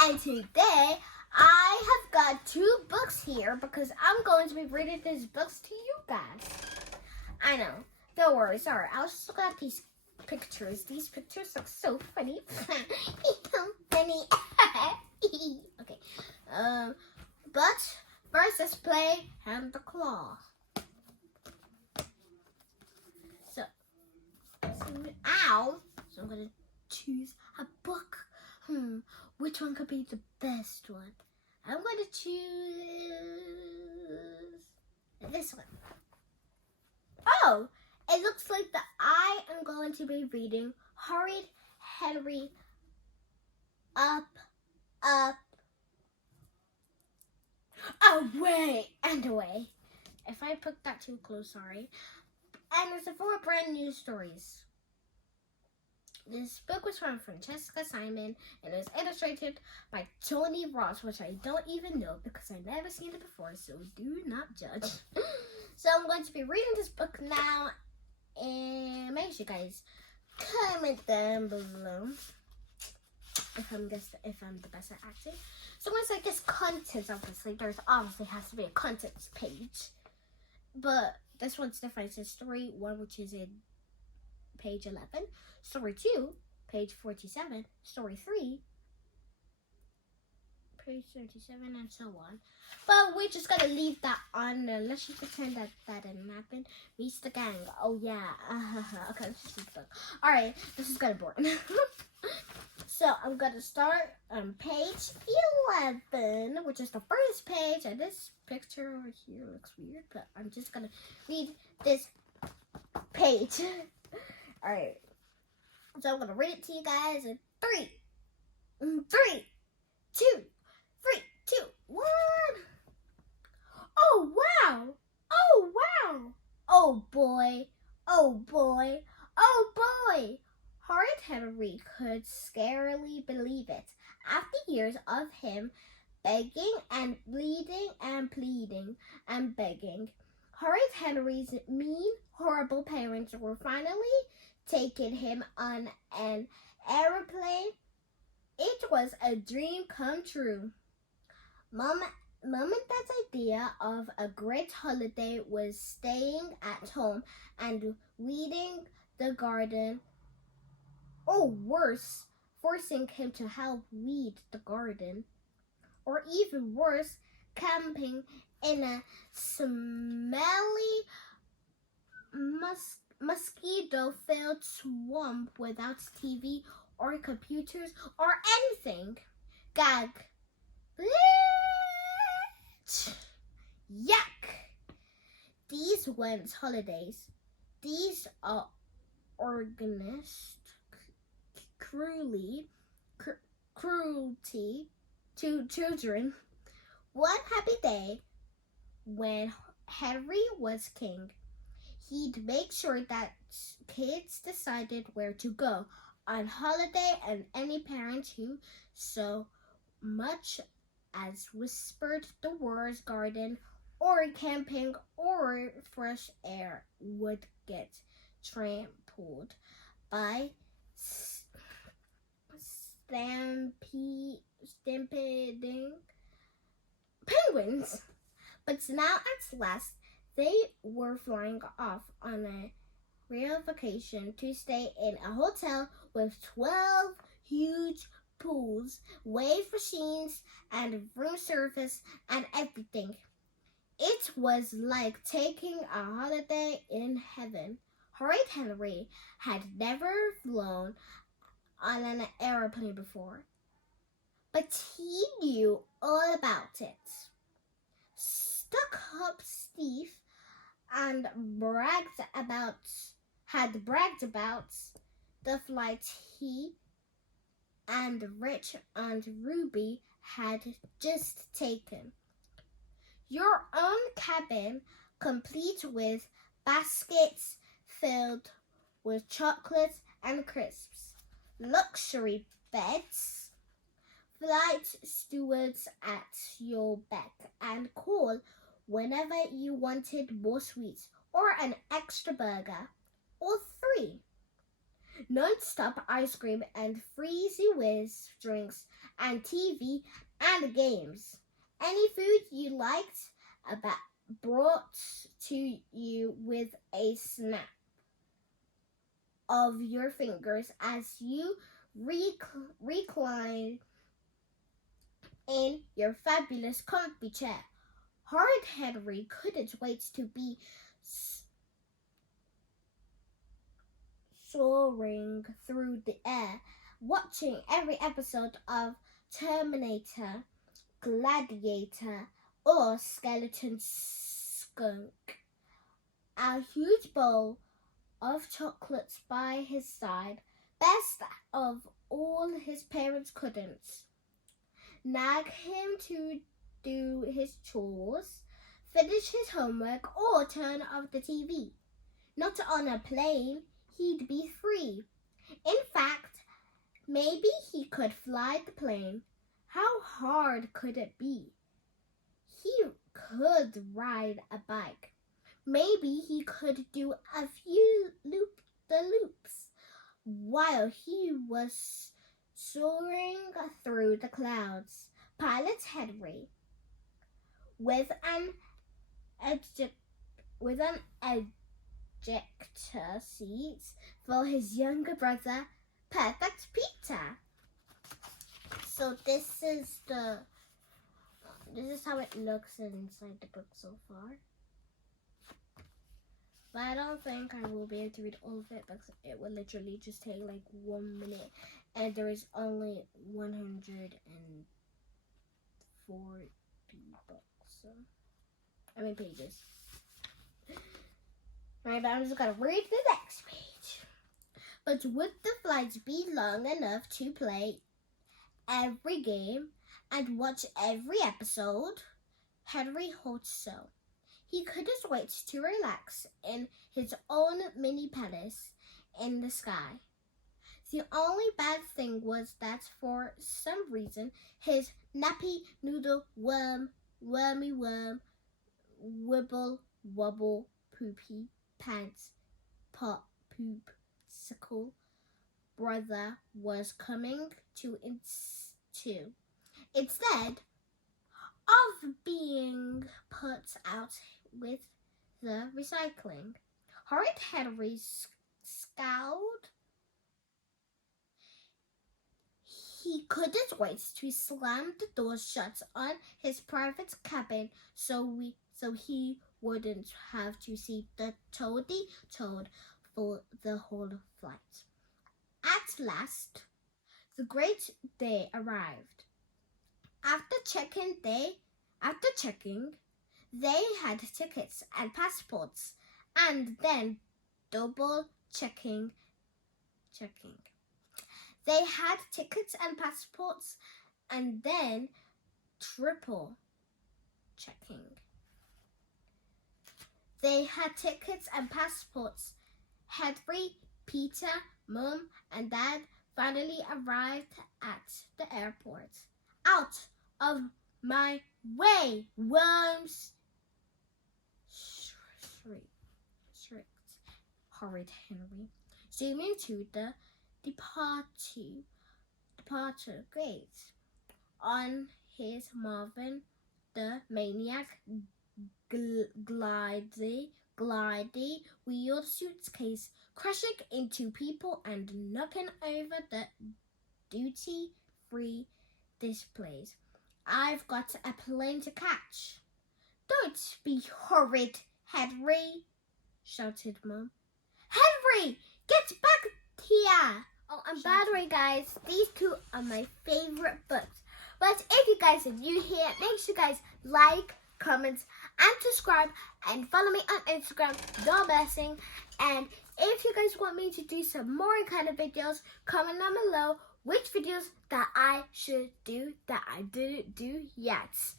And today I have got 2 books here because I'm going to be reading these books to you guys. I know. Don't worry. Sorry. I was just looking at these pictures. These pictures look so funny. Funny. Okay. But first let's play Hand the Claw. So I'm gonna choose a book. Which one could be the best one? I'm going to choose this one. Oh, it looks like that I am going to be reading Horrid Henry Up, Away, and Away. If I put that too close, sorry. And it's 4 brand new stories. This book was from Francesca Simon and it was illustrated by Tony Ross, which I don't even know because I've never seen it before, so do not judge. So I'm going to be reading this book now, and make sure you guys comment down below if I'm the best at acting. So once I guess contents, obviously obviously has to be a contents page, but this one's different. It's story 1, which is in page 11, story 2, page 47, story 3, page 37, and so on. But we're just gonna leave that on there. Let's just pretend that didn't happen. Meets the gang. Oh yeah. Okay, let's just read the book. Alright, this is kind of boring. So I'm gonna start on page 11, which is the first page. And this picture over here looks weird, but I'm just gonna read this page. Alright, so I'm gonna read it to you guys in 3, 2, 3, 2, 1. Oh wow! Oh wow! Oh boy! Oh boy! Oh boy! Horrid Henry could scarcely believe it. After years of him begging and bleeding and pleading and begging, Horrid Henry's mean, horrible parents were finally taking him on an airplane. It was a dream come true. Mom and Dad's idea of a great holiday was staying at home and weeding the garden, or worse, forcing him to help weed the garden, or even worse, camping in a smelly, mosquito-filled swamp without TV or computers or anything. Gag. Bleach. Yuck. These weren't holidays. These are organized cruelty to children. One happy day, when Henry was king, he'd make sure that kids decided where to go on holiday, and any parent who so much as whispered the words garden or camping or fresh air would get trampled by stampeding penguins. But now at last they were flying off on a real vacation to stay in a hotel with 12 huge pools, wave machines, and room service and everything. It was like taking a holiday in heaven. Horrid Henry had never flown on an airplane before, but he knew all about it. Stuck-up Steve had bragged about the flight he and Rich and Ruby had just taken. Your own cabin, complete with baskets filled with chocolates and crisps, luxury beds, flight stewards at your beck and call whenever you wanted more sweets or an extra burger or 3. Non-stop ice cream and freezy whiz drinks and TV and games. Any food you liked brought to you with a snap of your fingers as you recline in your fabulous comfy chair. Horrid Henry couldn't wait to be soaring through the air, watching every episode of Terminator, Gladiator, or Skeleton Skunk. A huge bowl of chocolates by his side, best of all his parents couldn't nag him to do his chores, finish his homework, or turn off the TV. Not on a plane, he'd be free. In fact, maybe he could fly the plane. How hard could it be? He could ride a bike. Maybe he could do a few loop-the-loops while he was soaring through the clouds. Pilot Henry, with an ejector seat for his younger brother, Perfect Peter. So this is how it looks inside the book so far. But I don't think I will be able to read all of it because it will literally just take like 1 minute, and there is only 140 pages. Alright, but I'm just gonna read the next page. But would the flights be long enough to play every game and watch every episode? Henry hoped so. He couldn't wait to relax in his own mini palace in the sky. The only bad thing was that for some reason his nappy noodle wormy worm, wibble wobble poopy pants pot poop sickle brother was coming to instead of being put out with the recycling. Horrid Henry scowled. He couldn't wait to slam the door shut on his private cabin so he wouldn't have to see the toady toad for the whole flight. At last, the great day arrived. After checking, they had tickets and passports, and then double checking. They had tickets and passports, and then triple checking. They had tickets and passports. Henry, Peter, Mum, and Dad finally arrived at the airport. Out of my way, worms! Shrieked Horrid Henry, zooming to the departure gate. On his Marvin the Maniac glidey wheeled suitcase, crashing into people and knocking over the duty-free displays. I've got a plane to catch. Don't be horrid, Henry, shouted Mum. Henry, get back here! Oh, and by the way, guys, these two are my favorite books. But if you guys are new here, make sure you guys like, comment, and subscribe, and follow me on Instagram, @blessing. And if you guys want me to do some more kind of videos, comment down below which videos that I should do that I didn't do yet.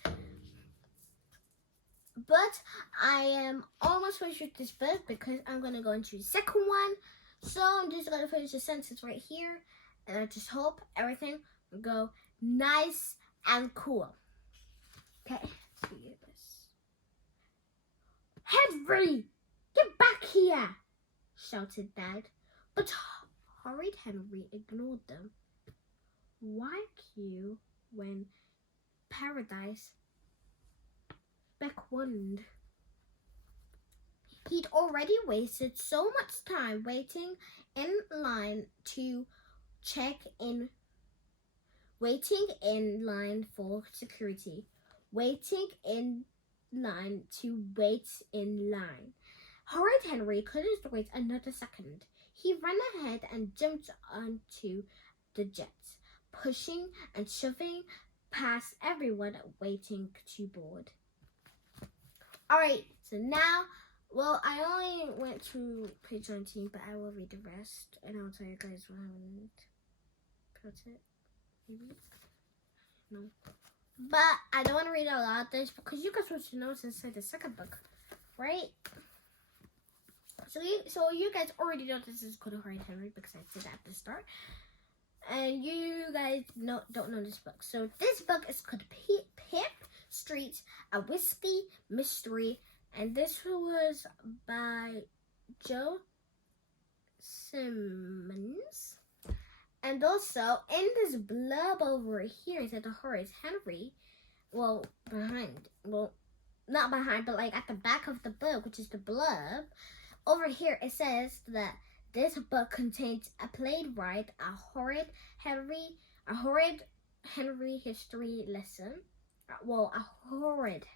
But I am almost finished with this book because I'm going to go into the second one. So I'm just going to finish the sentence right here. And I just hope everything will go nice and cool. Okay, let's do this. Henry, get back here, shouted Dad. But Horrid Henry ignored them. Why, Q? when paradise beckoned. He'd already wasted so much time waiting in line to check in, waiting in line for security, waiting in line to wait in line. Horrid Henry couldn't wait another second. He ran ahead and jumped onto the jets, pushing and shoving past everyone waiting to board. Alright, so now, well, I only went to page 19, but I will read the rest, and I'll tell you guys what I haven't put it. Maybe? No. But I don't want to read a lot of this because you guys want to know since inside the second book, right? So you guys already know this is called Horrid Henry because I said that at the start. And you guys don't know this book. So this book is called Pip Street, a Whiskey Mystery. And this was by Joe Simmons. And also, in this blurb over here, it said the Horrid Henry. Well, not behind, but like at the back of the book, which is the blurb. Over here, it says that this book contains a playwright, a horrid Henry history lesson. Well, a horrid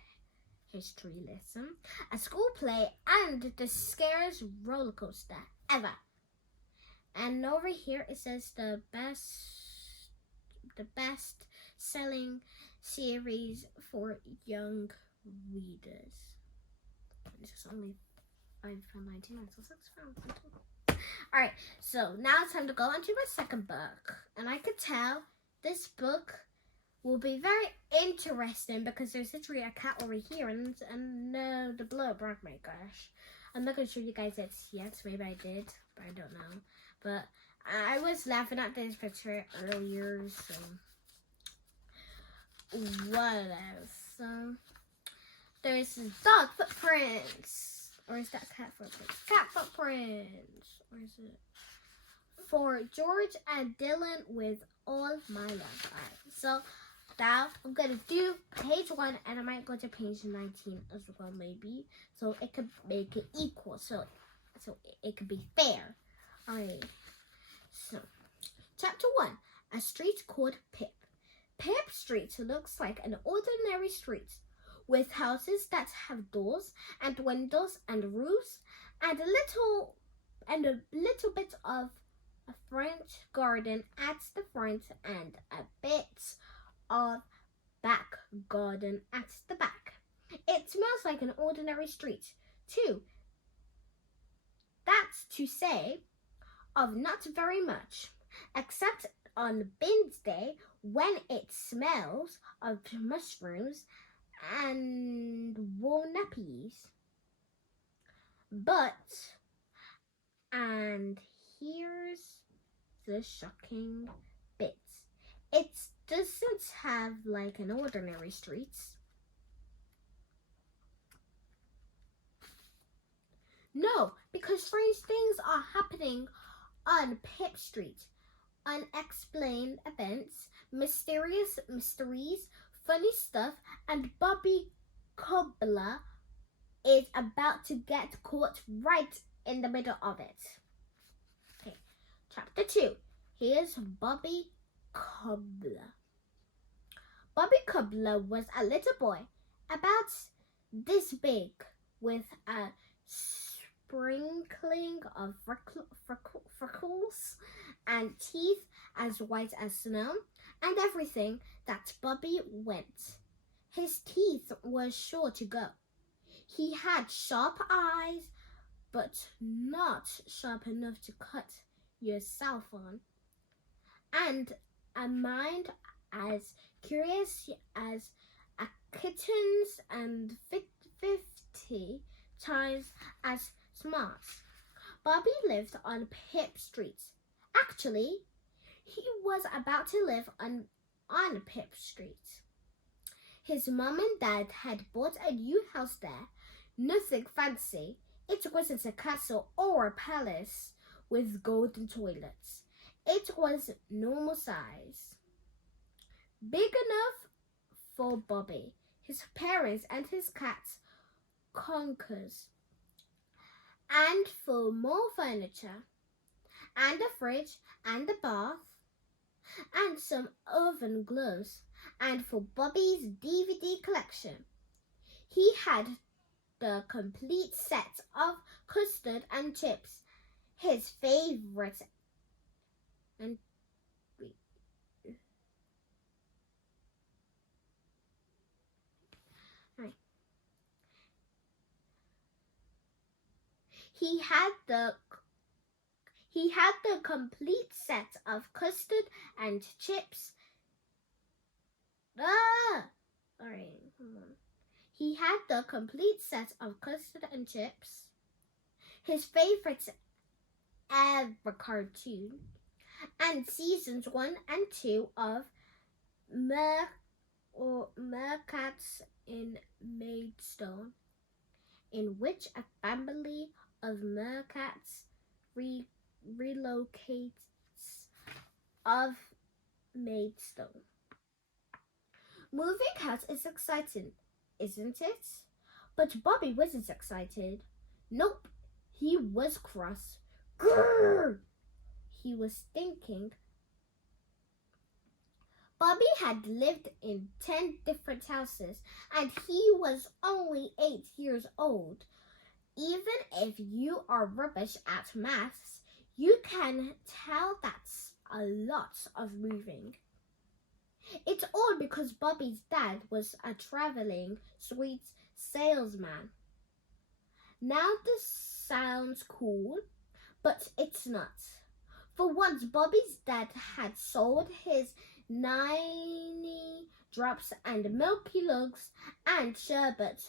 history lesson, a school play, and the scariest roller coaster ever. And over here, it says the best selling series for young readers. This is only £5.99, so £6. Alright, so now it's time to go on to my second book. And I could tell this book will be very interesting because there's literally a cat over here and the blurb. Oh my gosh. I'm not going to show you guys it yet. Maybe I did, but I don't know. But I was laughing at this picture earlier, so what else? There's dog footprints. Or is that cat footprints? Cat footprints. Or is it? For George and Dylan with all my love. Alright, so now I'm going to do page 1 and I might go to page 19 as well, maybe. So it could make it equal. So it could be fair. Alright. So, chapter 1. A street called Pip. Pip Street looks like an ordinary street, with houses that have doors and windows and roofs and a little bit of a French garden at the front and a bit of back garden at the back. It smells like an ordinary street too. That's to say of not very much, except on Bin's Day when it smells of mushrooms and wool nappies. But, and here's the shocking bit, it doesn't have like an ordinary streets. No, because strange things are happening on Pip Street. Unexplained events, mysterious mysteries, funny stuff, and Bobby Cobbler is about to get caught right in the middle of it. Okay, chapter 2. Here's Bobby Cobbler. Bobby Cobbler was a little boy, about this big, with a sprinkling of freckles and teeth as white as snow, and everything that Bobby went. His teeth were sure to go. He had sharp eyes, but not sharp enough to cut yourself on, and a mind as curious as a kitten's and 50 times as smart. Bobby lived on Pip Street. Actually, he was about to live on Pip Street. His mom and dad had bought a new house there. Nothing fancy. It wasn't a castle or a palace with golden toilets. It was normal size. big enough for Bobby, his parents, and his cats conkers, and for more furniture, and a fridge, and a bath, and some oven gloves, and for Bobby's DVD collection. He had the complete set of custard and chips, his favorite. And he had the complete set of custard and chips. He had the complete set of custard and chips, his favorite ever cartoon, and seasons 1 and 2 of Meerkats in Maidstone, in which a family of meerkats relocates of Maidstone. Moving house is exciting, isn't it? But Bobby wasn't excited. Nope, he was cross. Grrr! He was thinking. Bobby had lived in 10 different houses, and he was only 8 years old. Even if you are rubbish at maths, you can tell that's a lot of moving. It's all because Bobby's dad was a traveling sweets salesman. Now this sounds cool, but it's not. For once, Bobby's dad had sold his 90 drops and milky lugs and sherbet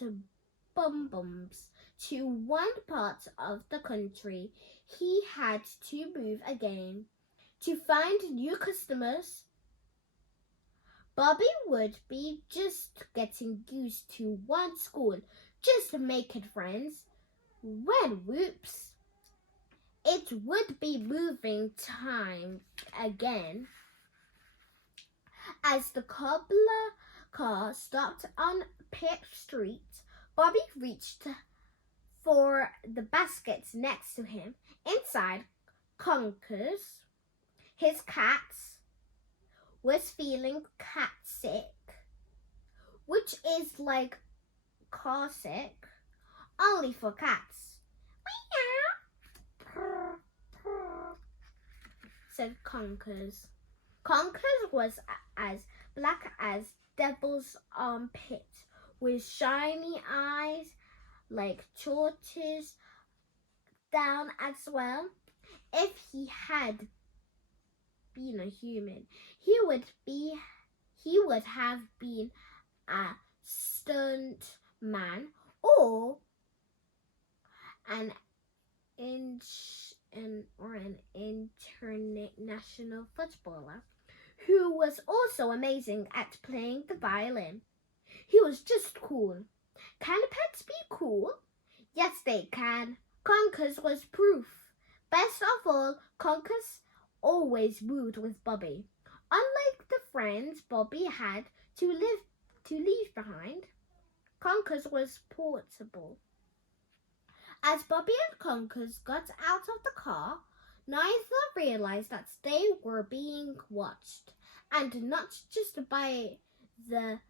bum-bums to one part of the country. He had to move again to find new customers. Bobby would be just getting used to one school, just making friends, when whoops, it would be moving time again. As the cobbler car stopped on Pip Street, Bobby reached for the baskets next to him. Inside, Conkers, his cat, was feeling cat sick, which is like car sick, only for cats. Meow, said Conkers. Conkers was as black as devil's armpit, with shiny eyes like tortoise down as well. If he had been a human, he would have been a stunt man or an international footballer who was also amazing at playing the violin. He was just cool. Can pets be cool? Yes, they can. Conkers was proof. Best of all, Conkers always moved with Bobby. Unlike the friends Bobby had to leave behind, Conkers was portable. As Bobby and Conkers got out of the car, neither realized that they were being watched, and not just by the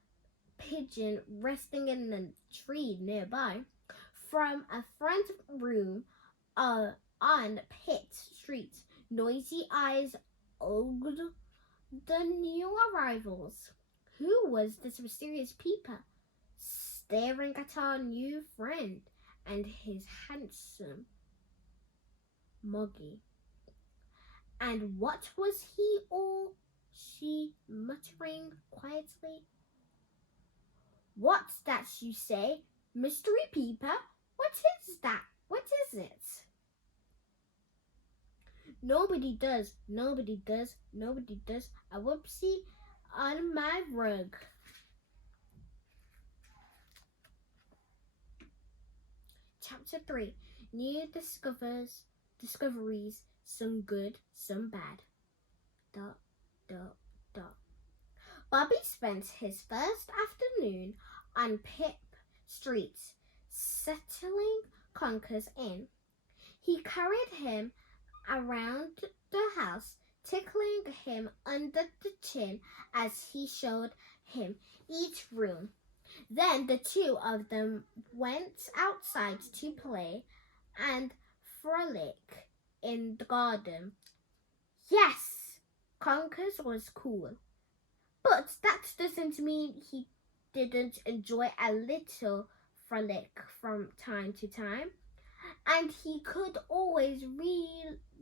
pigeon resting in a tree nearby. From a front room on Pitt Street, noisy eyes ogled the new arrivals. Who was this mysterious peeper staring at our new friend and his handsome Moggy? And what was he or she muttering quietly? What's that you say, mystery peeper? What is that? What is it? Nobody does. A whoopsie on my rug. Chapter 3. New discoveries, some good, some bad. ... Bobby spent his first afternoon on Pip Street, settling Conker's in. He carried him around the house, tickling him under the chin as he showed him each room. Then the two of them went outside to play and frolic in the garden. Yes, Conkers was cool, but that doesn't mean he didn't enjoy a little frolic from time to time, and he could always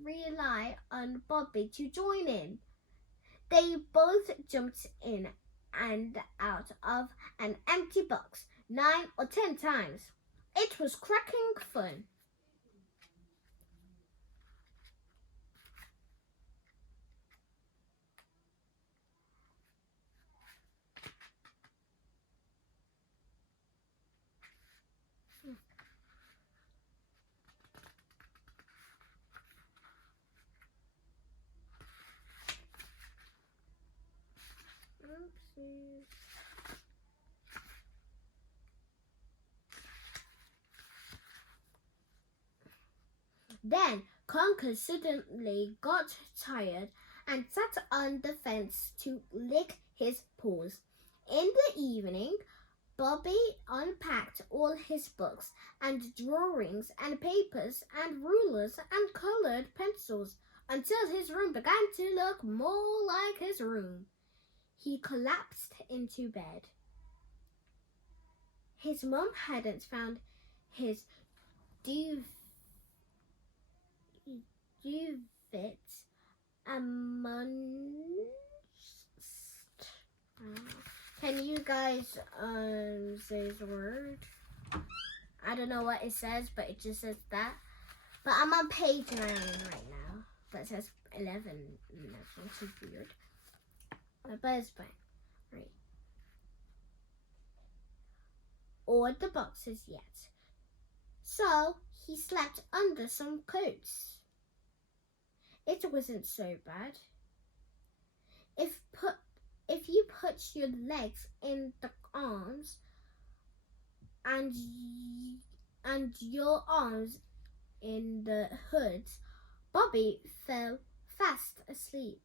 rely on Bobby to join in. They both jumped in and out of an empty box 9 or 10 times. It was cracking fun. Oopsies. Then Conker suddenly got tired and sat on the fence to lick his paws. In the evening, Bobby unpacked all his books and drawings and papers and rulers and colored pencils until his room began to look more like his room. He collapsed into bed. His mom hadn't found his duvet amongst. Can you guys say the word? I don't know what it says, but it just says that. But I'm on page 9 right now. But it says 11, which is weird. But it's fine. Right. Or the boxes yet. So he slept under some coats. It wasn't so bad. If you put your legs in the arms and your arms in the hoods, Bobby fell fast asleep.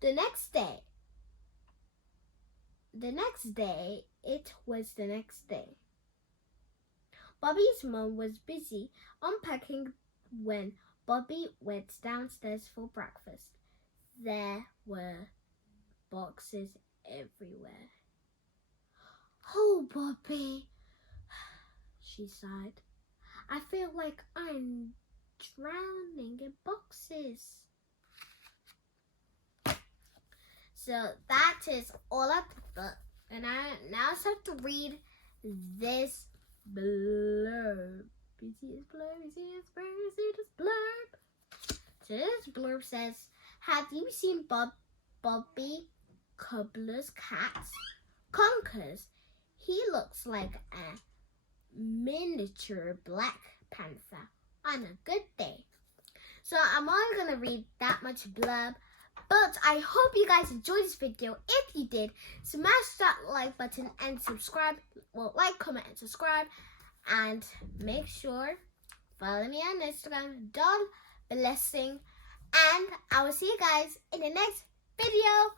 The next day, it was the next day. Bobby's mom was busy unpacking when Bobby went downstairs for breakfast. There were boxes everywhere. Oh, Bobby, she sighed. I feel like I'm drowning in boxes. So that is all of the book. And I now have to read this blurb. You see this blurb? You see this blurb? You see this blurb? So this blurb says, have you seen Bobby Cobbler's cat? Conkers. He looks like a miniature Black Panther on a good day. So I'm only going to read that much blurb. But I hope you guys enjoyed this video. If you did, smash that like button and subscribe. Well, like, comment, and subscribe. And make sure, follow me on Instagram, Doll Blessing. And I will see you guys in the next video.